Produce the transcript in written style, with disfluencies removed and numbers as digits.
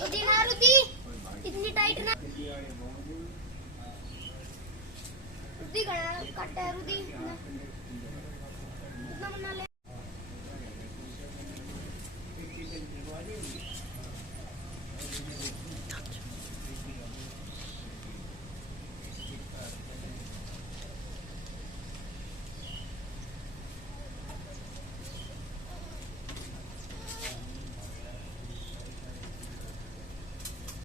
रुदी ना रुदी, इतनी टाइट ना रुदी, कट है रुदी, इतना मना ले।